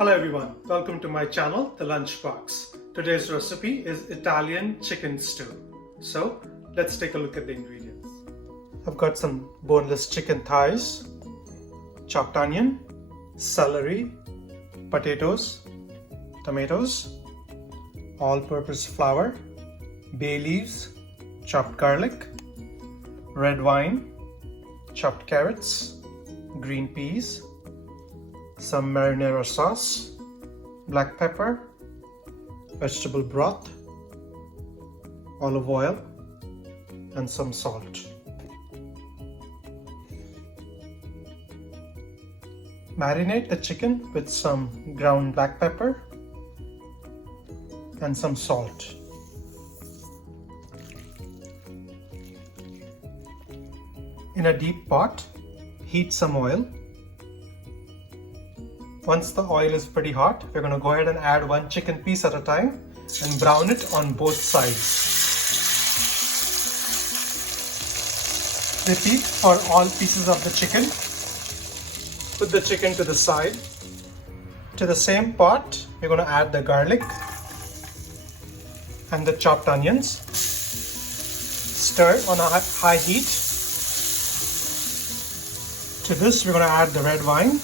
Hello everyone, welcome to my channel, The Lunchbox. Today's recipe is Italian chicken stew. So let's take a look at the ingredients. I've got some boneless chicken thighs, chopped onion, celery, potatoes, tomatoes, all-purpose flour, bay leaves, chopped garlic, red wine, chopped carrots, green peas, some marinara sauce, black pepper, vegetable broth, olive oil, and some salt. Marinate the chicken with some ground black pepper and some salt. In a deep pot, heat some oil. Once the oil is pretty hot, we're going to go ahead and add one chicken piece at a time and brown it on both sides. Repeat for all pieces of the chicken. Put the chicken to the side. To the same pot, we're going to add the garlic and the chopped onions. Stir on a high heat. To this, we're going to add the red wine.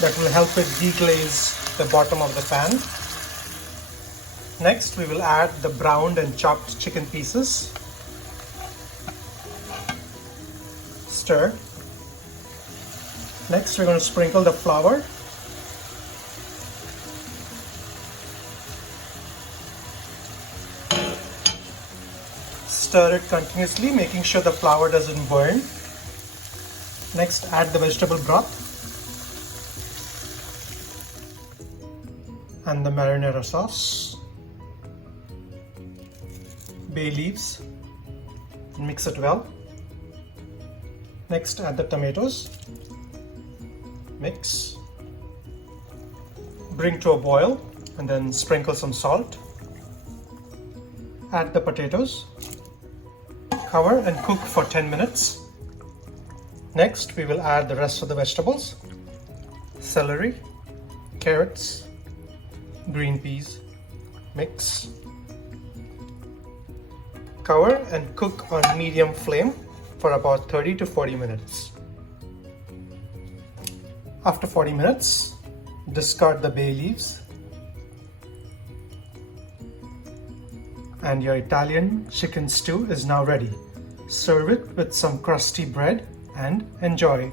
That will help it deglaze the bottom of the pan. Next, we will add the browned and chopped chicken pieces. Stir. Next, we're going to sprinkle the flour. Stir it continuously, making sure the flour doesn't burn. Next, add the vegetable broth and the marinara sauce, bay leaves, and mix it well. Next, add the tomatoes, mix, bring to a boil, and then sprinkle some salt. Add the potatoes, cover and cook for 10 minutes. Next, we will add the rest of the vegetables, celery, carrots, green peas, mix. Cover and cook on medium flame for about 30 to 40 minutes. After 40 minutes, discard the bay leaves. And your Italian chicken stew is now ready. Serve it with some crusty bread and enjoy.